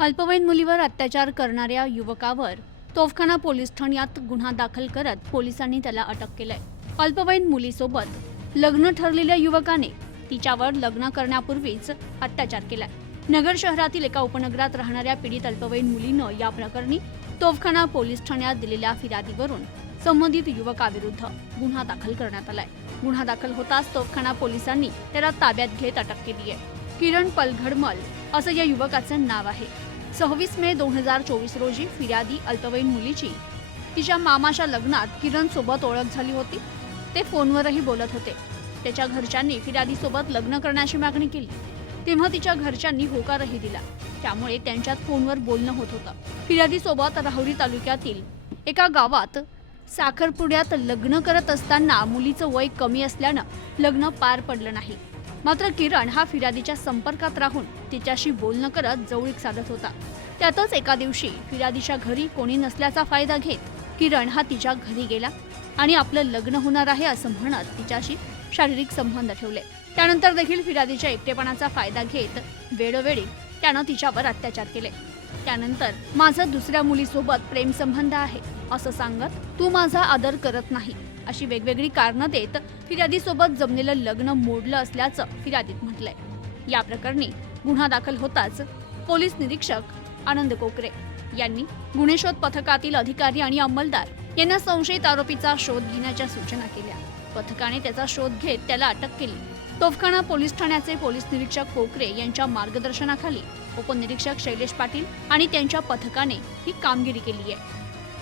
अल्पवयीन मुलीवर अत्याचार करणाऱ्या युवकावर तोफखाना पोलीस ठाण्यात गुन्हा दाखल करत पोलिसांनी त्याला अटक केलंय. अल्पवयीन मुलीसोबत लग्न ठरलेल्या युवकाने तिच्यावर लग्न करण्यापूर्वीच अत्याचार केलाय. नगर शहरातील एका उपनगरात राहणाऱ्या पीडित अल्पवयीन मुलीनं या प्रकरणी तोफखाना पोलीस ठाण्यात दिलेल्या फिर्यादीवरून संबंधित युवकाविरुद्ध गुन्हा दाखल करण्यात आलाय. गुन्हा दाखल होताच तोफखाना पोलिसांनी त्याला ताब्यात घेत अटक केली आहे किरण पलघडमल असं या युवकाचं नाव आहे. सव्वीस मे दोन हजार चोवीस रोजी फिर्यादी अल्पवयीन मुलीची तिच्या मामाच्या लग्नात किरण सोबत ओळख झाली होती. ते फोनवरही बोलत होते. त्याच्या घरच्यांनी फिर्यादीसोबत लग्न करण्याची मागणी केली. तेव्हा तिच्या घरच्यांनी होकारही दिला. त्यामुळे त्यांच्यात फोनवर बोलणं होत होतं. फिर्यादीसोबत राहुरी तालुक्यातील एका गावात साखरपुड्यात लग्न करत असताना मुलीचं वय कमी असल्यानं लग्न पार पडलं नाही. मात्र किरण हा फिर्यादीच्या संपर्कात राहून तिच्याशी बोलणं करत जवळीक साधत होता. त्यातच एका दिवशी फिर्यादीच्या घरी कोणी नसल्याचा फायदा घेत किरण हा तिच्या घरी गेला आणि आपलं लग्न होणार आहे असं म्हणत तिच्याशी शारीरिक संबंध ठेवले. त्यानंतर देखील फिर्यादीच्या एकटेपणाचा फायदा घेत वेळोवेळी त्यानं तिच्यावर अत्याचार केले. त्यानंतर माझं दुसऱ्या मुलीसोबत प्रेमसंबंध आहे असं सांगत तू माझा आदर करत नाही. अशी वेगवेगळी कारणं देत फिर्यादीसोबत जमलेलं लग्न मोडलं असल्याचं फिर्यादीत म्हटलंय. या प्रकरणी गुन्हा दाखल होताच पोलीस निरीक्षक आनंद कोकरे यांनी गुन्हे शोध पथकातील अधिकारी आणि अंमलदार यांना संशयित आरोपीचा शोध घेण्याच्या सूचना केल्या. पथकाने त्याचा शोध घेत त्याला अटक केली. तोफखाना पोलीस ठाण्याचे पोलीस निरीक्षक कोकरे यांच्या मार्गदर्शनाखाली उपनिरीक्षक शैलेश पाटील आणि त्यांच्या पथकाने ही कामगिरी केली आहे.